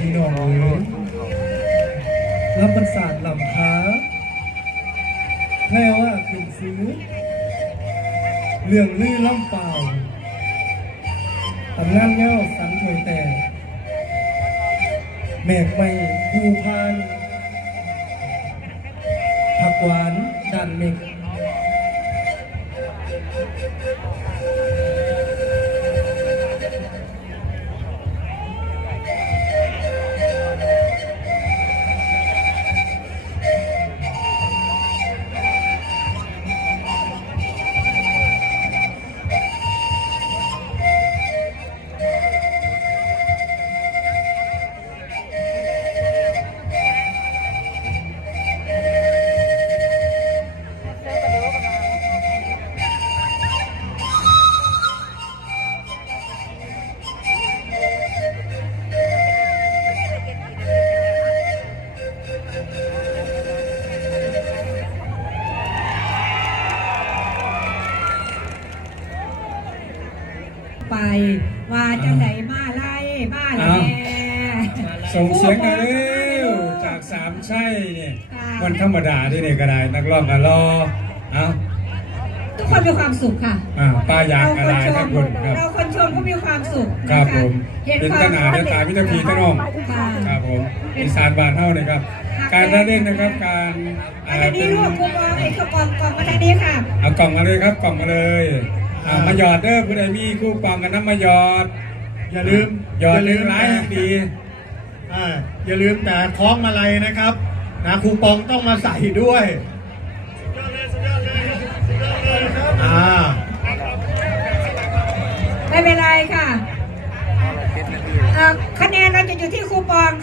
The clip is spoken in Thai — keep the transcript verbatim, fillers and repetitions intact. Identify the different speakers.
Speaker 1: พี่น้องเอ๋ยลำประสาทลำค้าแพร่ว่าขึ้นซื้อเรื่องลือล่ำเปล่าตำนานเงาสังถวยแต่แมกไม่ภูพานผักหวานดันเมก
Speaker 2: ไปว่าจังไหนมาไล่มาแล่
Speaker 3: ส่งเสียงกันเร็วจากสามไส้เนี่ยวันธรรมดาที่นี่ก็ได้นักร้องก็รอเอา
Speaker 2: ทุกคนมีความสุขค่ะ
Speaker 3: อ่าป้ายางอะไรทั้งคนครับ
Speaker 2: เราคนชมก็มีความสุข
Speaker 3: ครับผมเป็นขนาดในตาพิธีพีทั้งน้องครับผมอีสานบ้านเท่านี่ครับการเล่นนะครับการ
Speaker 2: มาทางนี้ลูกคุณมองไอ้กล่องกล่องมาทางนี้ค่ะ
Speaker 3: เอากล่องมาเลยครับกล่องมาเลยอ่ามาหยอดเด้อคุณไอมี่คู่ปองกันน้ำมาหยอด
Speaker 1: อย่าลืม
Speaker 3: หยอดลืมร้ายดี
Speaker 1: อ่าอย่าลืมแต่คล้องมาลัยนะครับนะคูปองต้องมาใส่ด้วยอ่า
Speaker 2: ไม่เป็นไรค่ะคะแนนเราจะอยู่ที่คูปอง